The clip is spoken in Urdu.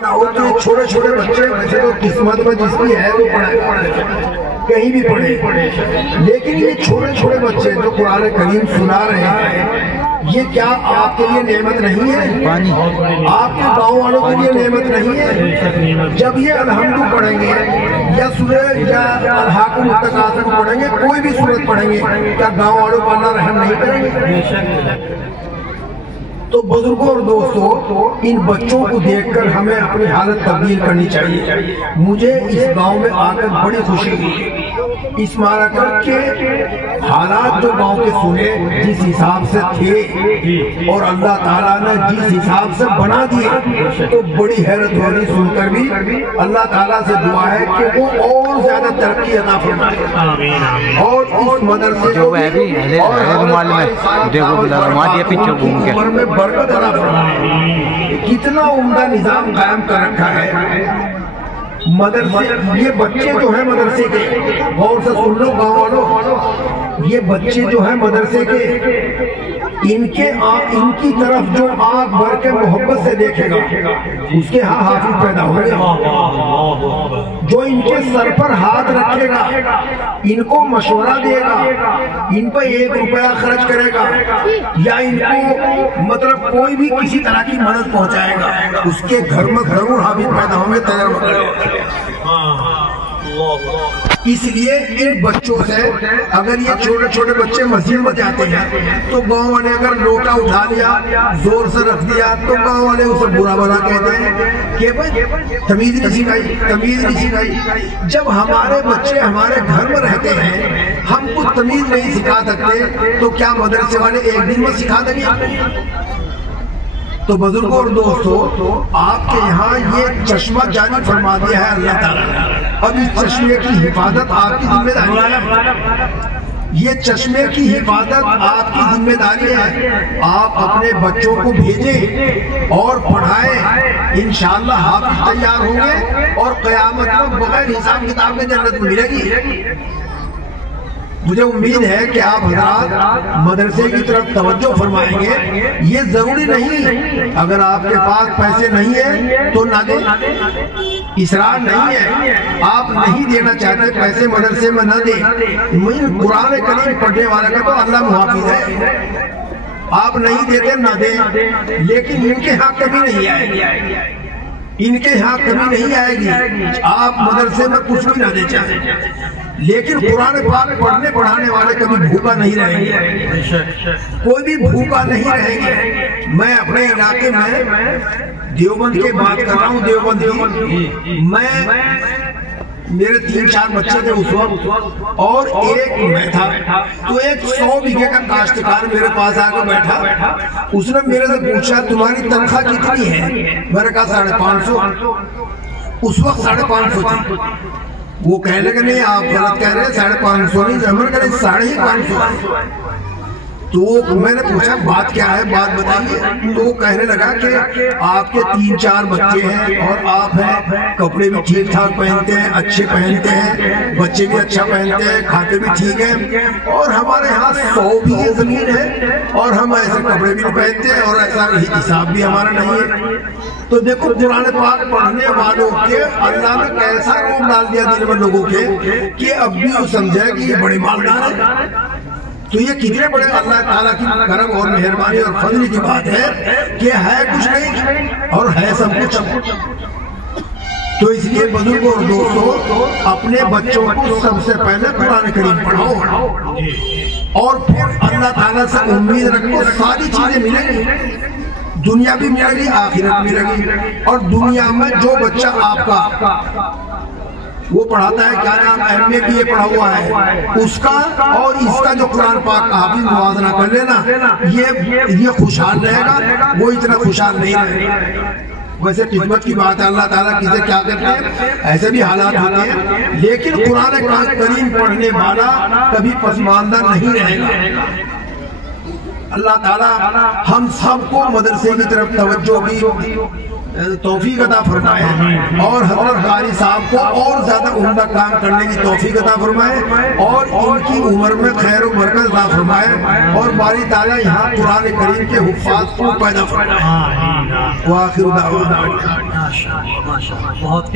چھوٹے چھوٹے بچے ویسے تو قسمت میں جس کی ہے وہ کہیں بھی پڑھے، لیکن یہ چھوٹے چھوٹے بچے جو قرآن کریم سنا رہے ہیں، یہ کیا آپ کے لیے نعمت نہیں ہے؟ آپ کے گاؤں والوں کے لیے نعمت نہیں ہے؟ جب یہ الحمد پڑھیں گے یا سورہ یا الحاقم التکاثر پڑھیں گے، کوئی بھی سورت پڑھیں گے، کیا گاؤں والوں پر اللہ رحم نہیں کریں گے؟ تو بزرگوں اور دوستوں، ان بچوں کو دیکھ کر ہمیں اپنی حالت تبدیل کرنی چاہیے۔ مجھے اس گاؤں میں آ کر بڑی خوشی ہوئی، اس مارکٹ کے حالات جو گاؤں کے سنے جس حساب سے تھے اور اللہ تعالیٰ نے جس حساب سے بنا دیے، تو بڑی حیرت ہو رہی سن کر بھی۔ اللہ تعالیٰ سے دعا ہے کہ وہ اور زیادہ ترقی عطا فرمائے اور اس مدرسے کو عمر میں برکت عطا فرمائے۔ کتنا عمدہ نظام قائم کر رکھا ہے مدرسے۔ یہ بچے جو ہیں مدرسے کے، غور سے سن لو گاؤں والوں، یہ بچے جو ہیں مدرسے کے، ان کی طرف جو آنکھ بھر کے محبت سے دیکھے گا، اس کے ہاں حافظ پیدا ہو گا۔ جو ان کے سر پر ہاتھ رکھے گا، ان کو مشورہ دے گا، ان پہ 1 روپیہ خرچ کرے گا یا ان کو مطلب کوئی بھی کسی طرح کی مدد پہنچائے گا، اس کے گھر میں ضرور حافظ پیدا ہوں گے، تجربہ کرے۔ اس لیے ان بچوں سے، اگر یہ چھوٹے چھوٹے بچے مسجد میں جاتے ہیں تو گاؤں والے اگر لوٹا اٹھا لیا، زور سے رکھ دیا، تو گاؤں والے اسے برا بھلا کہتے ہیں کہ تمیز نہیں سکھائی، تمیز نہیں سکھائی۔ جب ہمارے بچے ہمارے گھر میں رہتے ہیں، ہم کچھ تمیز نہیں سکھا سکتے، تو کیا مدرسے والے ایک دن میں سکھا دیں گے؟ تو بزرگوں اور دوستوں، آپ کے یہاں یہ چشمہ جاری فرما دیا ہے اللہ تعالیٰ نے۔ اب اس چشمے کی حفاظت آپ کی ذمہ داری ہے، یہ چشمے کی حفاظت آپ کی ذمہ داری ہے۔ آپ اپنے بچوں کو بھیجیں اور پڑھائیں، انشاءاللہ حافظ تیار ہوں گے اور قیامت میں بغیر حساب کتاب کے جنت ملے گی۔ مجھے امید ہے کہ آپ حضرات مدرسے کی طرف توجہ فرمائیں گے۔ یہ ضروری نہیں، اگر آپ کے پاس پیسے نہیں ہیں تو نہ دیں، اسرار نہیں ہے۔ آپ نہیں دینا چاہتے پیسے مدرسے میں نہ دیں، قرآن کریم پڑھنے والے کا تو اللہ محافظ ہے۔ آپ نہیں دیتے نہ دیں، لیکن ان کے ہاں کبھی نہیں آئے گی، ان کے ہاں کمی نہیں آئے گی۔ آپ مدرسے میں کچھ بھی نہ دے چاہے، لیکن قرآن پاک پڑھنے پڑھانے والے کبھی بھوکا نہیں رہیں گے، کوئی بھی بھوکا نہیں رہیں گے۔ میں اپنے علاقے میں دیوبند کی بات کر رہا ہوں، دیوبند کی، میرے 3-4 بچے تھے اس وقت اور ایک میں تھا، تو ایک 100 بیگھے کا کاشتکار میرے پاس آ کے بیٹھا۔ اس نے میرے سے پوچھا تمہاری تنخواہ کتنی ہے؟ میں نے کہا 550۔ اس وقت 550 تھی۔ وہ کہنے لگے نہیں آپ غلط کہہ رہے ہیں، 550 نہیں، میں نے کہا 550۔ تو میں نے پوچھا بات کیا ہے، بات بتائیے۔ تو وہ کہنے لگا کہ آپ کے 3-4 بچے ہیں اور آپ ہیں، کپڑے بھی ٹھیک ٹھاک پہنتے ہیں، اچھے پہنتے ہیں، بچے بھی اچھا پہنتے ہیں، کھاتے بھی ٹھیک ہیں، اور ہمارے ہاں 100 بیگھے زمین ہے اور ہم ایسے کپڑے بھی پہنتے ہیں اور ایسا حساب بھی ہمارا نہیں ہے۔ تو دیکھو قرآن پاک پڑھنے والوں کے اللہ نے کیسا روم ڈال دیا دل میں لوگوں کے کہ اب بھی وہ سمجھے کہ یہ بڑے مالدار ہیں۔ تو یہ کتنے بڑے اللہ تعالیٰ کی کرم اور مہربانی اور فضل کی بات ہے کہ ہے کچھ نہیں اور ہے سب کچھ۔ تو اس لیے بزرگوں اور دوستوں، اپنے بچوں کو سب سے پہلے قرآن کریم پڑھاؤ اور پھر اللہ تعالیٰ سے امید رکھو، ساری چیزیں ملیں گی، دنیا بھی ملے گی، آخرت ملے گی۔ اور دنیا میں جو بچہ آپ کا وہ پڑھاتا ہے، کیا نام ایم اے بی اے پڑھا ہوا ہے، اس کا اور اس کا جو قرآن پاک کا حافظ موازنہ کر لینا، یہ خوشحال رہے گا، وہ اتنا خوشحال نہیں رہے گا۔ ویسے قسمت کی بات ہے، اللہ تعالیٰ کسے کیا کرتے ہیں، ایسے بھی حالات ہوتے ہیں، لیکن قرآن کریم پڑھنے والا کبھی پسماندہ نہیں رہے گا۔ اللہ تعالیٰ ہم سب کو مدرسے کی طرف توجہ کی توفیق عطا فرمائے اور حضرت قاری صاحب کو اور زیادہ عمدہ کام کرنے کی توفیق عطا فرمائے اور ان کی عمر میں خیر و برکت عطا فرمائے اور باری تعالیٰ یہاں قرآن کریم کے حفاظ کو پیدا فرمائے۔ وآخر دعوانا ماشاءاللہ ماشاءاللہ بہت